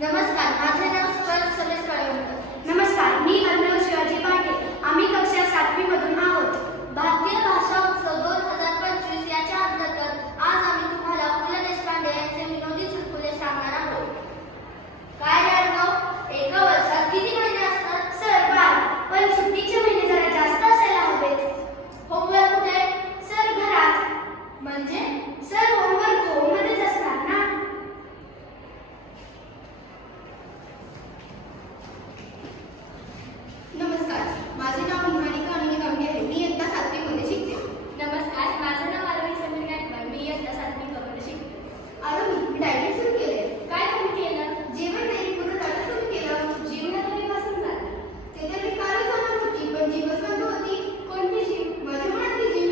नमस्कार, माझे नाव स्वराज सलेश काळेकर. नमस्कार, मी अर्णव शिवाजी पाटील. आम्ही कक्षा 7वी मधून आहोत. भारतीय भाषा उत्सव 2025 याच्या अंतर्गत आज आम्ही तुम्हाला पु ल देशपांडे यांचे विनोदी चुटकुले सांगणार आहोत. काय रे अर्णव, एका वर्षात किती महिने असतात? सर 12, पण सुट्टीचे महिने जरा जास्त असायला हवेत. होमवर्क कुठे? सर घरात. म्हणजे सर होमवर्क होममध्येच असणार ना. नमस्कार, माझे नाव निहारिका अनिल कांबळे आहे. मी इयत्ता 7वी मध्ये शिकते. नमस्कार, माझं नाव आरोही समीर गायकवाड. मी इयत्ता 7वी मध्ये शिकते. आरोही, डायरी सुरू केले. काय तुम्ही केलं? जेवण नाही, पूर्ण ताटा सुरू केलं. जीवना कधीपासून झालं? ते तर मी कालच जाणार होती, पण जीवच बंद होती. कोणती जीव? माझ्या मनातली जीव.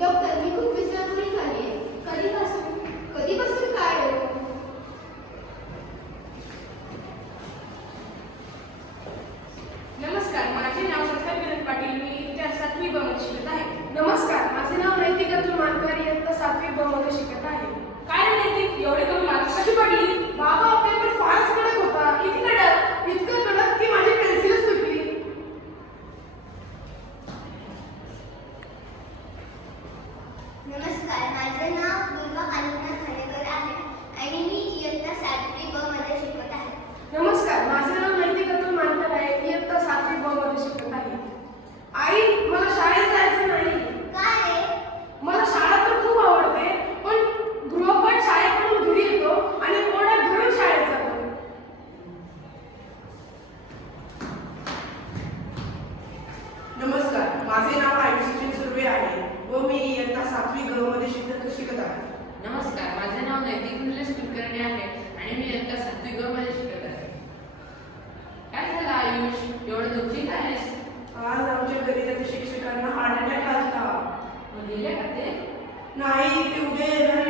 डॉक्टर, मी खूप विश्रांती झाली आहे. कधीपासून काय हो? नमस्कार, माझे नाव सत्कार किरण पाटील. मी इयत्ता 7वी ब मध्ये शिकत आहे. नमस्कार, माझे नाव नैतिका तुमानकर. इयत्ता 7वी ब मध्ये शिकत आहे. काय रे नैतिक, एवढे कमी मार्क्स कशी पडली? बाबा, पेपर फारच कडक होता. किती कडक? इतकं कडक की माझी पेन्सिलच तुटली. नमस्कार, माझे नाव दुर्गा कालिदास खाडेकर आहे आणि मी इयत्ता 7वी ब मध्ये शिकत आहे. नमस्कार, माझे नाव नैतिका तुमानकर आहे. इयत्ता 7वी ब मध्ये शिकत आहे. आई, मला शाळेत जायचं नाही. काय रे? मला शाळा तर खूप आवडते, पण गृहपाठ शाळेकडून घरी येतो आणि ओढा घरून शाळेत जातो. नमस्कार, माझे नाव आयुष सचिन सुर्वे आहे व मी इयत्ता 7वी ग मध्ये शिकत आहे. नमस्कार, माझे नाव नैतिक निलेश कुलकर्णी आहे आणि मी इयत्ता 7वी ग मध्ये शिकत आहे. काय झालं आयुष, एवढं दुःखी काय आहेस? आज आमच्या गणिताच्या शिक्षकांना हार्ट अटॅक आला. मग गेले का ते? नाही, ते उद्या येणार